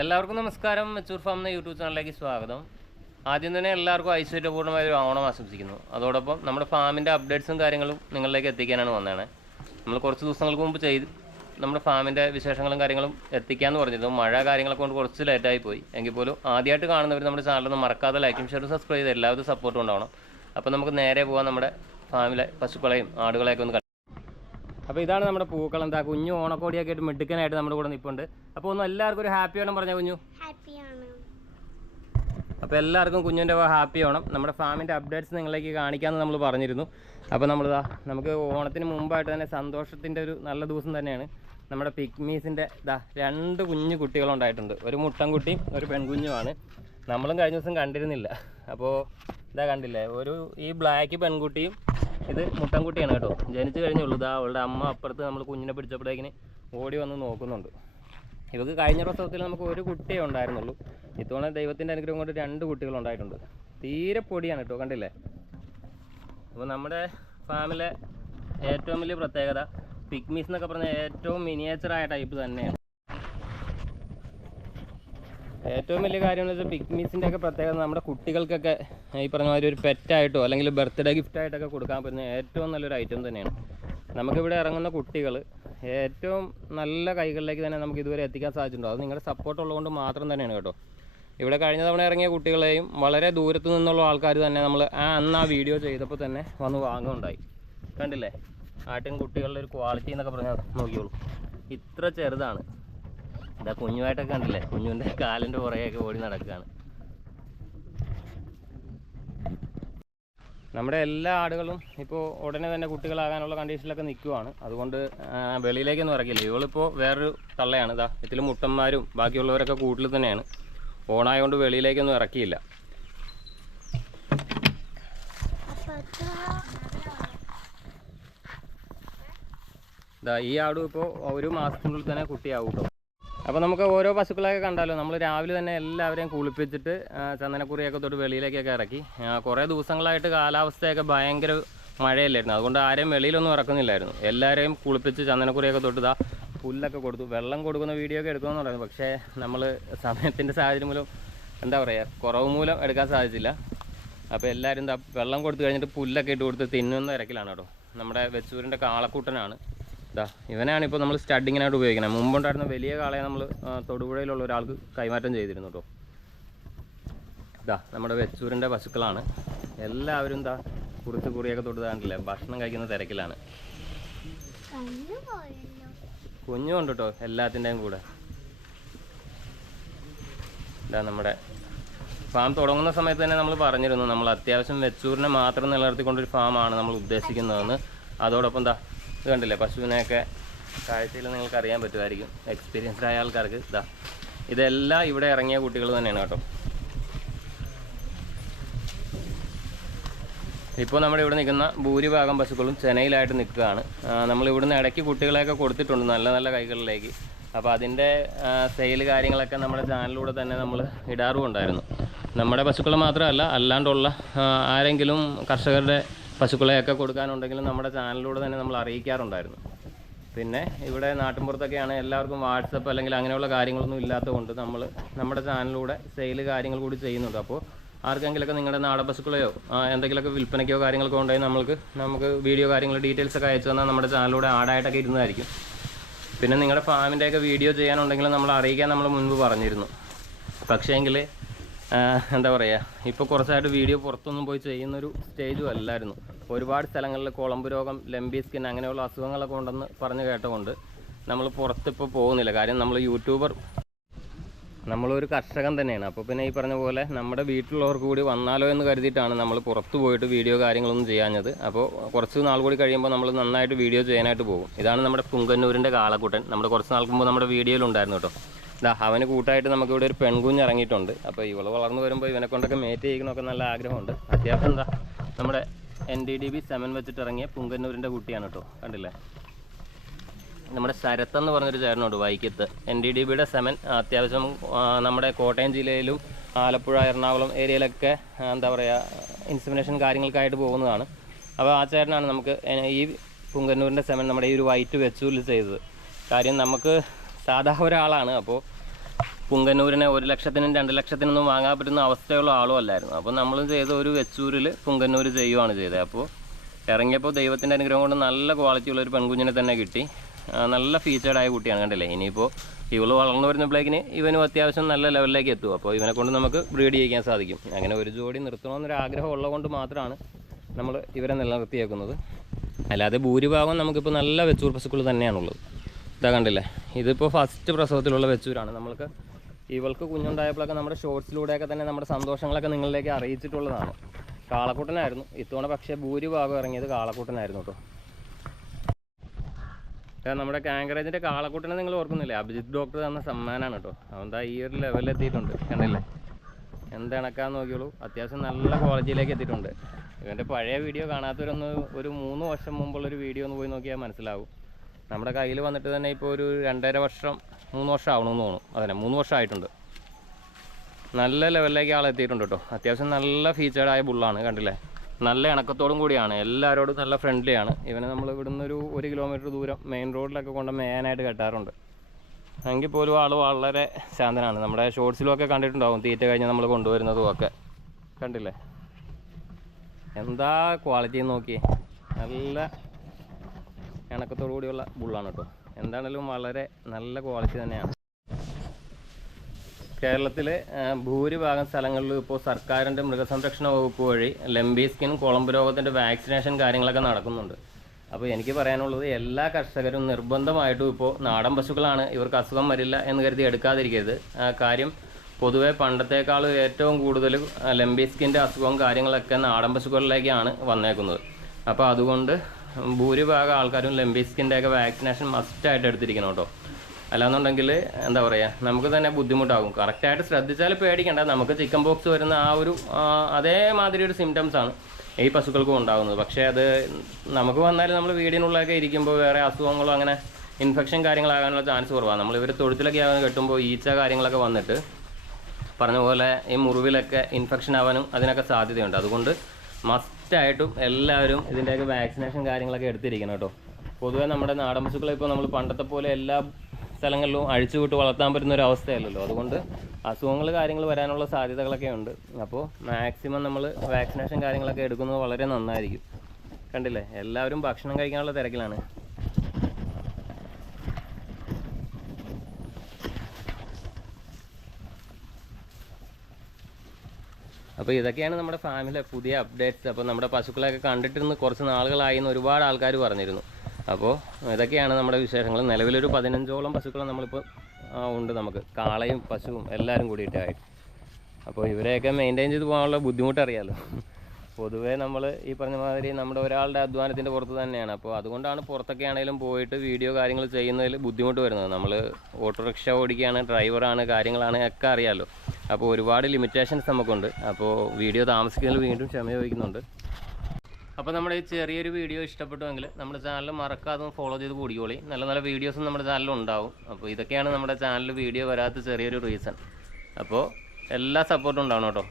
എല്ലാവർക്കും നമസ്കാരം. Mature farm എന്ന യൂട്യൂബ് ചാനലിലേക്ക് സ്വാഗതം. ആദ്യം തന്നെ എല്ലാവർക്കും ഐശ്വര്യപൂർണമായ ഒരു ഓണം ആശംസിക്കുന്നു. അതോടൊപ്പം നമ്മുടെ ഫാമിന്റെ അപ്ഡേറ്റ്സും കാര്യങ്ങളും നിങ്ങളിലേക്ക് എത്തിക്കാനാണ് വന്നതാണ് നമ്മൾ കുറച്ച് ദിവസങ്ങൾക്ക് മുമ്പ് ചെയ്ത് നമ്മുടെ ഫാമിന്റെ വിശേഷങ്ങളും കാര്യങ്ങളും എത്തിക്കാമെന്ന് പറഞ്ഞിരുന്നു. മഴ കാര്യങ്ങളൊക്കെ കൊണ്ട് കുറച്ച് ലേറ്റായി പോയി. എങ്കിൽ പോലും ആദ്യമായിട്ട് കാണുന്നവർ നമ്മുടെ ചാനലൊന്ന് മറക്കാതെ ലൈക്കും ഷെയറും സബ്സ്ക്രൈബ് ചെയ്ത് എല്ലാവരും സപ്പോർട്ടും ഉണ്ടാവണം. അപ്പോൾ നമുക്ക് നേരെ പോകാം നമ്മുടെ ഫാമിലെ പശുക്കളെയും ആടുകളെയൊക്കെ ഒന്ന് അപ്പോൾ ഇതാണ് നമ്മുടെ പൂക്കൾ എന്താ കുഞ്ഞു ഓണക്കോടിയൊക്കെ ആയിട്ട് മിടുക്കനായിട്ട് നമ്മുടെ കൂടെ നിൽപ്പുണ്ട് അപ്പോൾ ഒന്ന് എല്ലാവർക്കും ഒരു ഹാപ്പി ഓണം പറഞ്ഞ കുഞ്ഞു? അപ്പോൾ എല്ലാവർക്കും കുഞ്ഞിന്റെ ഹാപ്പി ഓണം. നമ്മുടെ ഫാമിന്റെ അപ്ഡേറ്റ്സ് നിങ്ങളേക്ക് കാണിക്കാമെന്ന് നമ്മൾ പറഞ്ഞിരുന്നു. അപ്പോൾ നമ്മളിതാ നമുക്ക് ഓണത്തിന് മുമ്പായിട്ട് തന്നെ സന്തോഷത്തിന്റെ ഒരു നല്ല ദിവസം തന്നെയാണ്. നമ്മുടെ പിക്മീസിന്റെ ഇതാ രണ്ട് കുഞ്ഞു കുട്ടികളുണ്ടായിട്ടുണ്ട് ഒരു മുട്ടൻകുട്ടിയും ഒരു പെൺകുഞ്ഞുമാണ്. നമ്മളും കഴിഞ്ഞ ദിവസം കണ്ടിരുന്നില്ല. അപ്പോൾ ഇതാ കണ്ടില്ലേ ഒരു ഈ ബ്ലാക്ക് പെൺകുട്ടിയും ഇത് മുട്ടൻകുട്ടിയാണ് കേട്ടോ. ജനിച്ചു കഴിഞ്ഞുള്ളൂ. ഇതാ അവളുടെ അമ്മ അപ്പുറത്ത് നമ്മൾ കുഞ്ഞിനെ പിടിച്ചപ്പോഴേക്കിന് ഓടി വന്ന് നോക്കുന്നുണ്ട്. ഇവക്ക് കഴിഞ്ഞ പ്രസവത്തിൽ നമുക്ക് ഒരു കുട്ടിയേ ഉണ്ടായിരുന്നുള്ളൂ. ഇത്തവണ ദൈവത്തിന്റെ അനുഗ്രഹം കൊണ്ട് രണ്ട് കുട്ടികൾ ഉണ്ടായിട്ടുണ്ട്. തീരെ പൊടിയാണ് കേട്ടോ കണ്ടില്ലേ? അപ്പോൾ നമ്മുടെ ഫാമിലെ ഏറ്റവും വലിയ പ്രത്യേകത പിക്മീസ് എന്നൊക്കെ പറഞ്ഞാൽ ഏറ്റവും മിനിയേച്ചറായ ടൈപ്പ് തന്നെയാണ്. ഏറ്റവും വലിയ കാര്യം എന്ന് വെച്ചാൽ പിക്മീസിന്റെ ഒക്കെ പ്രത്യേകത നമ്മുടെ കുട്ടികൾക്കൊക്കെ ഈ പറഞ്ഞ മാതിരി ഒരു പെറ്റായിട്ടോ അല്ലെങ്കിൽ ബർത്ത്ഡേ ഗിഫ്റ്റായിട്ടൊക്കെ കൊടുക്കാൻ പറ്റുന്ന ഏറ്റവും നല്ലൊരു ഐറ്റം തന്നെയാണ്. നമുക്കിവിടെ ഇറങ്ങുന്ന കുട്ടികൾ ഏറ്റവും നല്ല കൈകളിലേക്ക് തന്നെ നമുക്ക് ഇതുവരെ എത്തിക്കാൻ സാധിച്ചിട്ടുണ്ടോ. അത് നിങ്ങളുടെ സപ്പോർട്ട് ഉള്ളതുകൊണ്ട് മാത്രം തന്നെയാണ് കേട്ടോ. ഇവിടെ കഴിഞ്ഞ തവണ ഇറങ്ങിയ കുട്ടികളെയും വളരെ ദൂരത്തു നിന്നുള്ള ആൾക്കാർ തന്നെ നമ്മൾ ആ അന്ന് ആ വീഡിയോ ചെയ്തപ്പോൾ തന്നെ വന്ന് വാങ്ങുന്നുണ്ടായി കണ്ടില്ലേ? ആട്ടിൻ കുട്ടികളുടെ ഒരു ക്വാളിറ്റി എന്നൊക്കെ പറഞ്ഞാൽ നോക്കിയോളൂ ഇത്ര ചെറുതാണ്. ഇതാ കുഞ്ഞുമായിട്ടൊക്കെ കണ്ടില്ലേ? കുഞ്ഞുവിന്റെ കാലിന്റെ പുറകെയൊക്കെ ഓടി നടക്കുകയാണ് നമ്മുടെ എല്ലാ ആടുകളും ഇപ്പോൾ ഉടനെ തന്നെ കുട്ടികളാകാനുള്ള കണ്ടീഷനിലൊക്കെ നിൽക്കുവാണ് അതുകൊണ്ട് വെളിയിലേക്കൊന്നും ഇറക്കില്ല ഇവളിപ്പോൾ വേറൊരു തള്ളയാണ്. ഇതാ ഇതിൽ മുട്ടന്മാരും ബാക്കിയുള്ളവരൊക്കെ കൂട്ടിൽ തന്നെയാണ്. ഓണായതുകൊണ്ട് വെളിയിലേക്കൊന്നും ഇറക്കിയില്ല. ഇതാ ഈ ആടും ഇപ്പോൾ ഒരു മാസത്തിനുള്ളിൽ തന്നെ കുട്ടിയാവും കേട്ടോ. അപ്പോൾ നമുക്ക് ഓരോ പശുക്കളെയൊക്കെ കണ്ടാലോ? നമ്മൾ രാവിലെ തന്നെ എല്ലാവരെയും കുളിപ്പിച്ചിട്ട് ചന്ദനക്കുറിയൊക്കെ തൊട്ട് വെളിയിലേക്കൊക്കെ ഇറക്കി. കുറേ ദിവസങ്ങളായിട്ട് കാലാവസ്ഥയൊക്കെ ഭയങ്കര മഴയല്ലായിരുന്നു. അതുകൊണ്ട് ആരെയും വെളിയിലൊന്നും ഇറക്കുന്നില്ലായിരുന്നു. എല്ലാവരെയും കുളിപ്പിച്ച് ചന്ദനക്കുറിയൊക്കെ തൊട്ട് ഇതാ പുല്ലൊക്കെ കൊടുത്തു. വെള്ളം കൊടുക്കുന്ന വീഡിയോ ഒക്കെ എടുക്കുമെന്ന് പറയുന്നത് പക്ഷേ നമ്മൾ സമയത്തിന്റെ സാഹചര്യം മൂലം എന്താ പറയുക കുറവ് മൂലം എടുക്കാൻ സാധിച്ചില്ല. അപ്പോൾ എല്ലാവരും വെള്ളം കൊടുത്തു കഴിഞ്ഞിട്ട് പുല്ലൊക്കെ ഇട്ട് കൊടുത്ത് തിന്നുന്ന ഇരക്കിലാണ് കേട്ടോ. നമ്മുടെ വെച്ചൂരിന്റെ കാളക്കൂട്ടനാണ്. ഇതാ ഇവനാണ് ഇപ്പോൾ നമ്മൾ സ്റ്റഡിങ്ങിനായിട്ട് ഉപയോഗിക്കുന്നത് മുമ്പുണ്ടായിരുന്ന വലിയ കാളയെ നമ്മൾ തൊടുപുഴയിലുള്ള ഒരാൾക്ക് കൈമാറ്റം ചെയ്തിരുന്നു കേട്ടോ ഇതാ നമ്മുടെ വെച്ചൂരിന്റെ പശുക്കളാണ്. എല്ലാവരും ഇതാ കുറിച്ച് കുറിയൊക്കെ തൊട്ട് ഭക്ഷണം കഴിക്കുന്ന തിരക്കിലാണ്. കുഞ്ഞുണ്ട് കേട്ടോ എല്ലാത്തിന്റെയും കൂടെ. ഇതാ നമ്മുടെ ഫാം തുടങ്ങുന്ന സമയത്ത് തന്നെ നമ്മൾ പറഞ്ഞിരുന്നു നമ്മൾ അത്യാവശ്യം വെച്ചൂരിനെ മാത്രം നിലനിർത്തിക്കൊണ്ടൊരു ഫാമാണ് നമ്മൾ ഉദ്ദേശിക്കുന്നതെന്ന്. അതോടൊപ്പം എന്താ ഇത് കണ്ടില്ലേ? പശുവിനെയൊക്കെ കാഴ്ചയിൽ നിങ്ങൾക്ക് അറിയാൻ പറ്റുമായിരിക്കും. എക്സ്പീരിയൻസ്ഡ് ആയ ആൾക്കാർക്ക് ഇതാ. ഇതെല്ലാം ഇവിടെ ഇറങ്ങിയ കുട്ടികൾ തന്നെയാണ് കേട്ടോ. ഇപ്പോൾ നമ്മുടെ ഇവിടെ നിൽക്കുന്ന ഭൂരിഭാഗം പശുക്കളും ചെനയിലായിട്ട് നിൽക്കുകയാണ്. നമ്മൾ ഇവിടുന്ന് ഇടയ്ക്ക് കുട്ടികളെയൊക്കെ കൊടുത്തിട്ടുണ്ട് നല്ല നല്ല കൈകളിലേക്ക്. അപ്പോൾ അതിന്റെ സെയിൽ കാര്യങ്ങളൊക്കെ നമ്മുടെ ചാനലിലൂടെ തന്നെ നമ്മൾ ഇടാറുമുണ്ടായിരുന്നു. നമ്മുടെ പശുക്കൾ മാത്രമല്ല അല്ലാണ്ടുള്ള ആരെങ്കിലും കർഷകരുടെ പശുക്കളെയൊക്കെ കൊടുക്കാനുണ്ടെങ്കിലും നമ്മുടെ ചാനലിലൂടെ തന്നെ നമ്മൾ അറിയിക്കാറുണ്ടായിരുന്നു. പിന്നെ ഇവിടെ നാട്ടിൻപുറത്തൊക്കെയാണ് എല്ലാവർക്കും വാട്സപ്പ് അല്ലെങ്കിൽ അങ്ങനെയുള്ള കാര്യങ്ങളൊന്നും ഇല്ലാത്തതുകൊണ്ട് നമ്മൾ നമ്മുടെ ചാനലിലൂടെ സെയിൽ കാര്യങ്ങൾ കൂടി ചെയ്യുന്നുണ്ട്. അപ്പോൾ ആർക്കെങ്കിലൊക്കെ നിങ്ങളുടെ നാടൻ പശുക്കളെയോ എന്തെങ്കിലുമൊക്കെ വിൽപ്പനയ്ക്കോ കാര്യങ്ങൾക്കോ ഉണ്ടെങ്കിൽ നമുക്ക് നമുക്ക് വീഡിയോ കാര്യങ്ങൾ ഡീറ്റെയിൽസ് ഒക്കെ അയച്ചു തന്നാൽ നമ്മുടെ ചാനലിലൂടെ ആഡായിട്ടൊക്കെ ഇരുന്നതായിരിക്കും. പിന്നെ നിങ്ങളുടെ ഫാമിന്റെയൊക്കെ വീഡിയോ ചെയ്യാനുണ്ടെങ്കിൽ നമ്മൾ അറിയിക്കാൻ നമ്മൾ മുൻപ് പറഞ്ഞിരുന്നു. പക്ഷേങ്കിൽ എന്താ പറയുക ഇപ്പോൾ കുറച്ചായിട്ട് വീഡിയോ പുറത്തൊന്നും പോയി ചെയ്യുന്നൊരു സ്റ്റേജും അല്ലായിരുന്നു. ഒരുപാട് സ്ഥലങ്ങളിൽ കുളമ്പ് രോഗം ലംബി സ്കിൻ അങ്ങനെയുള്ള അസുഖങ്ങളൊക്കെ ഉണ്ടെന്ന് പറഞ്ഞു കേട്ടുകൊണ്ട് നമ്മൾ പുറത്തിപ്പോൾ പോകുന്നില്ല. കാര്യം നമ്മൾ യൂട്യൂബർ നമ്മളൊരു കർഷകൻ തന്നെയാണ്. അപ്പോൾ പിന്നെ ഈ പറഞ്ഞ പോലെ നമ്മുടെ വീട്ടിലുള്ളവർക്ക് കൂടി വന്നാലോ എന്ന് കരുതിയിട്ടാണ് നമ്മൾ പുറത്ത് പോയിട്ട് വീഡിയോ കാര്യങ്ങളൊന്നും ചെയ്യാഞ്ഞത്. അപ്പോൾ കുറച്ച് നാൾ കൂടി കഴിയുമ്പോൾ നമ്മൾ നന്നായിട്ട് വീഡിയോ ചെയ്യാനായിട്ട് പോകും. ഇതാണ് നമ്മുടെ പുങ്കന്നൂരിന്റെ കാളക്കൂട്ടൻ. നമ്മുടെ കുറച്ച് നാൾക്ക് മുമ്പ് നമ്മുടെ വീഡിയോയിലുണ്ടായിരുന്നു കേട്ടോ. ഇതാ അവന് കൂട്ടായിട്ട് നമുക്ക് ഇവിടെ ഒരു പെൺകുഞ്ഞ് ഇറങ്ങിയിട്ടുണ്ട് അപ്പോൾ ഇവൾ വളർന്നു വരുമ്പോൾ ഇവനെ കൊണ്ടൊക്കെ മേറ്റ് ചെയ്യണമെന്നൊക്കെ നല്ല ആഗ്രഹമുണ്ട്. അത്യാവശ്യം എന്താ നമ്മുടെ N D D B seven വെച്ചിട്ട് ഇറങ്ങിയ പുങ്കന്നൂരിന്റെ കുട്ടിയാണ് കേട്ടോ കണ്ടില്ലേ? നമ്മുടെ ശരത്ത് എന്ന് പറഞ്ഞൊരു ചേട്ടനുണ്ട് വൈക്കത്ത്. എൻ ഡി ഡി ബിയുടെ സെമൻ അത്യാവശ്യം നമ്മുടെ കോട്ടയം ജില്ലയിലും ആലപ്പുഴ എറണാകുളം ഏരിയയിലൊക്കെ എന്താ പറയുക ഇൻസിമിനേഷൻ കാര്യങ്ങൾക്കായിട്ട് പോകുന്നതാണ്. അപ്പോൾ ആ ചേട്ടനാണ് നമുക്ക് ഈ പുങ്കന്നൂരിന്റെ സെമൻ നമ്മുടെ ഈ ഒരു വൈറ്റ് വെച്ചൂൽ ചെയ്തത്. കാര്യം നമുക്ക് സാധാ ഒരാളാണ്. അപ്പോൾ പുങ്കന്നൂരിനെ ഒരു ലക്ഷത്തിനും രണ്ട് ലക്ഷത്തിനൊന്നും വാങ്ങാൻ പറ്റുന്ന അവസ്ഥയുള്ള ആളും അല്ലായിരുന്നു. അപ്പോൾ നമ്മൾ ചെയ്ത ഒരു വെച്ചൂരിൽ പുങ്കന്നൂർ ചെയ്യുവാണ് ചെയ്തത്. അപ്പോൾ ഇറങ്ങിയപ്പോൾ ദൈവത്തിന്റെ അനുഗ്രഹം കൊണ്ട് നല്ല ക്വാളിറ്റിയുള്ള ഒരു പെൺകുഞ്ഞിനെ തന്നെ കിട്ടി. നല്ല ഫീച്ചേർഡ് ആയ കുട്ടിയാണ് കണ്ടില്ലേ? ഇനിയിപ്പോൾ ഇവൾ വളർന്നു വരുന്നപ്പോഴേക്കിന് ഇവനും അത്യാവശ്യം നല്ല ലെവലിലേക്ക് എത്തും. അപ്പോൾ ഇവനെ കൊണ്ട് നമുക്ക് ബ്രീഡ് ചെയ്യിക്കാൻ സാധിക്കും. അങ്ങനെ ഒരു ജോഡി നിർത്തണമെന്നൊരു ആഗ്രഹം ഉള്ളതുകൊണ്ട് മാത്രമാണ് നമ്മൾ ഇവരെ നിലനിർത്തിയേക്കുന്നത്. അല്ലാതെ ഭൂരിഭാഗം നമുക്കിപ്പോൾ നല്ല വെച്ചൂർ പശുക്കൾ തന്നെയാണുള്ളത്. ഇതാ കണ്ടില്ലേ? ഇതിപ്പോൾ ഫസ്റ്റ് പ്രസവത്തിലുള്ള വെച്ചൂരാണ് നമ്മൾക്ക്. ഇവൾക്ക് കുഞ്ഞുണ്ടായപ്പോഴൊക്കെ നമ്മുടെ ഷോർട്സിലൂടെയൊക്കെ തന്നെ നമ്മുടെ സന്തോഷങ്ങളൊക്കെ നിങ്ങളിലേക്ക് അറിയിച്ചിട്ടുള്ളതാണ്. കാളക്കൂട്ടനായിരുന്നു. ഇത്തവണ പക്ഷേ ഭൂരിഭാഗം ഇറങ്ങിയത് കാളക്കൂട്ടനായിരുന്നു കേട്ടോ. നമ്മുടെ കാങ്കറേജിന്റെ കാളക്കൂട്ടനെ നിങ്ങൾ ഓർക്കുന്നില്ലേ? അഭിജിത്ത് ഡോക്ടർ തന്ന സമ്മാനമാണ് കേട്ടോ. അവൻ ദാ ഈ ഒരു ലെവലിൽ എത്തിയിട്ടുണ്ട്. കണ്ടില്ലേ? എന്ത് നോക്കിയുള്ളൂ നോക്കിയോളൂ. അത്യാവശ്യം നല്ല ക്വാളിറ്റിയിലേക്ക് എത്തിയിട്ടുണ്ട്. ഇവന്റെ പഴയ വീഡിയോ കാണാത്തവരൊന്ന് ഒരു മൂന്ന് വർഷം മുമ്പുള്ളൊരു വീഡിയോ ഒന്ന് പോയി നോക്കിയാൽ മനസ്സിലാവും. നമ്മുടെ കയ്യിൽ വന്നിട്ട് തന്നെ ഇപ്പോൾ ഒരു രണ്ടര വർഷം മൂന്ന് വർഷം ആവണമെന്ന് തോന്നുന്നു. അതന്നെ മൂന്ന് വർഷം ആയിട്ടുണ്ട്. നല്ല ലെവലിലേക്ക് ആൾ എത്തിയിട്ടുണ്ട് കേട്ടോ. അത്യാവശ്യം നല്ല ഫീച്ചേർഡായ ബുള്ളാണ് കണ്ടില്ലേ? നല്ല ഇണക്കത്തോടും കൂടിയാണ്. എല്ലാവരോടും നല്ല ഫ്രണ്ട്ലിയാണ് ഇവനെ നമ്മൾ ഇവിടുന്ന് ഒരു ഒരു കിലോമീറ്റർ ദൂരം മെയിൻ റോഡിലൊക്കെ കൊണ്ട് മേനായിട്ട് കെട്ടാറുണ്ട്. എങ്കിൽ പോലും ആൾ വളരെ ശാന്തനാണ്. നമ്മുടെ ഷോർട്സിലുമൊക്കെ കണ്ടിട്ടുണ്ടാവും. തീറ്റ കഴിഞ്ഞ് നമ്മൾ കൊണ്ടുവരുന്നതും ഒക്കെ. കണ്ടില്ലേ? എന്താ ക്വാളിറ്റി നോക്കി നല്ല ഇണക്കത്തോടു കൂടിയുള്ള ബുള്ളാണ് കേട്ടോ എന്താണേലും വളരെ നല്ല ക്വാളിറ്റി തന്നെയാണ്. കേരളത്തിലെ ഭൂരിഭാഗം സ്ഥലങ്ങളിലും ഇപ്പോൾ സർക്കാരിന്റെ മൃഗസംരക്ഷണ വകുപ്പ് വഴി ലംബി സ്കിൻ കുളമ്പ് രോഗത്തിന്റെ വാക്സിനേഷൻ കാര്യങ്ങളൊക്കെ നടക്കുന്നുണ്ട്. അപ്പോൾ എനിക്ക് പറയാനുള്ളത് എല്ലാ കർഷകരും നിർബന്ധമായിട്ടും ഇപ്പോൾ നാടൻ പശുക്കളാണ്. ഇവർക്ക് അസുഖം വരില്ല എന്ന് കരുതി എടുക്കാതിരിക്കരുത്. കാര്യം പൊതുവെ പണ്ടത്തേക്കാളും ഏറ്റവും കൂടുതൽ ലംബി സ്കിന്റെ അസുഖവും കാര്യങ്ങളൊക്കെ നാടൻ പശുക്കളിലേക്കാണ് വന്നേക്കുന്നത്. അപ്പോൾ അതുകൊണ്ട് ഭൂരിഭാഗം ആൾക്കാരും ലംബി സ്കിന്റെയൊക്കെ വാക്സിനേഷൻ മസ്റ്റായിട്ട് എടുത്തിരിക്കണം കേട്ടോ. അല്ലാന്നുണ്ടെങ്കിൽ എന്താ പറയുക നമുക്ക് തന്നെ ബുദ്ധിമുട്ടാകും. കറക്റ്റായിട്ട് ശ്രദ്ധിച്ചാൽ പേടിക്കണ്ട. നമുക്ക് ചിക്കൻ ബോക്സ് വരുന്ന ആ ഒരു അതേമാതിരി ഒരു സിംറ്റംസ് ആണ് ഈ പശുക്കൾക്കും ഉണ്ടാകുന്നത് പക്ഷേ അത് നമുക്ക് വന്നാൽ നമ്മൾ വീടിനുള്ളിലൊക്കെ ഇരിക്കുമ്പോൾ വേറെ അസുഖങ്ങളോ അങ്ങനെ ഇൻഫെക്ഷൻ കാര്യങ്ങളാകാനുള്ള ചാൻസ് കുറവാണ്. നമ്മൾ ഇവർ തൊഴുത്തിലൊക്കെ ആകാൻ കെട്ടുമ്പോൾ ഈച്ച കാര്യങ്ങളൊക്കെ വന്നിട്ട് പറഞ്ഞ പോലെ ഈ മുറിവിലൊക്കെ ഇൻഫെക്ഷൻ ആവാനും അതിനൊക്കെ സാധ്യതയുണ്ട്. അതുകൊണ്ട് മസ്റ്റായിട്ടും എല്ലാവരും ഇതിന്റെയൊക്കെ വാക്സിനേഷൻ കാര്യങ്ങളൊക്കെ എടുത്തിരിക്കണം കേട്ടോ. പൊതുവെ നമ്മുടെ നാടൻ പശുക്കളെ ഇപ്പോൾ നമ്മൾ പണ്ടത്തെ പോലെ എല്ലാ സ്ഥലങ്ങളിലും അഴിച്ചുവിട്ട് വളർത്താൻ പറ്റുന്ന ഒരു അവസ്ഥയല്ലല്ലോ. അതുകൊണ്ട് അസുഖങ്ങൾ കാര്യങ്ങൾ വരാനുള്ള സാധ്യതകളൊക്കെ ഉണ്ട്. അപ്പോൾ മാക്സിമം നമ്മൾ വാക്സിനേഷൻ കാര്യങ്ങളൊക്കെ എടുക്കുന്നത് വളരെ നന്നായിരിക്കും. കണ്ടില്ലേ? എല്ലാവരും ഭക്ഷണം കഴിക്കാനുള്ള തിരക്കിലാണ്. അപ്പോൾ ഇതൊക്കെയാണ് നമ്മുടെ ഫാമിലെ പുതിയ അപ്ഡേറ്റ്സ്. അപ്പോൾ നമ്മുടെ പശുക്കളെയൊക്കെ കണ്ടിട്ടിരുന്ന് കുറച്ച് നാളുകളായി എന്ന് ഒരുപാട് ആൾക്കാർ പറഞ്ഞിരുന്നു. അപ്പോൾ ഇതൊക്കെയാണ് നമ്മുടെ വിശേഷങ്ങൾ. നിലവിലൊരു പതിനഞ്ചോളം പശുക്കൾ നമ്മളിപ്പോൾ ഉണ്ട് നമുക്ക്. കാളയും പശുവും എല്ലാവരും കൂടിയിട്ടായിട്ട് അപ്പോൾ ഇവരെയൊക്കെ മെയിന്റെയിൻ ചെയ്ത് പോകാനുള്ള ബുദ്ധിമുട്ട് അറിയാമല്ലോ പൊതുവേ നമ്മൾ ഈ പറഞ്ഞ മാതിരി നമ്മുടെ ഒരാളുടെ അധ്വാനത്തിന്റെ പുറത്ത് തന്നെയാണ്. അപ്പോൾ അതുകൊണ്ടാണ് പുറത്തൊക്കെ ആണെങ്കിലും പോയിട്ട് വീഡിയോ കാര്യങ്ങൾ ചെയ്യുന്നതിൽ ബുദ്ധിമുട്ട് വരുന്നത്. നമ്മൾ ഓട്ടോറിക്ഷ ഓടിക്കുകയാണ് ഡ്രൈവറാണ് കാര്യങ്ങളാണ് ഒക്കെ അറിയാമല്ലോ അപ്പോൾ ഒരുപാട് ലിമിറ്റേഷൻസ് നമുക്കുണ്ട്. അപ്പോൾ വീഡിയോ താമസിക്കുന്നതിൽ വീണ്ടും ക്ഷമ ചോദിക്കുന്നുണ്ട്. അപ്പോൾ നമ്മുടെ ഈ ചെറിയൊരു വീഡിയോ ഇഷ്ടപ്പെട്ടുവെങ്കിൽ നമ്മുടെ ചാനൽ മറക്കാതെ ഫോളോ ചെയ്ത് കൂടിക്കോളി. നല്ല നല്ല വീഡിയോസും നമ്മുടെ ചാനലിൽ ഉണ്ടാവും. അപ്പോൾ ഇതൊക്കെയാണ് നമ്മുടെ ചാനലിൽ വീഡിയോ വരാത്ത ചെറിയൊരു റീസൺ അപ്പോൾ എല്ലാ സപ്പോർട്ടും ഉണ്ടാവണം കേട്ടോ.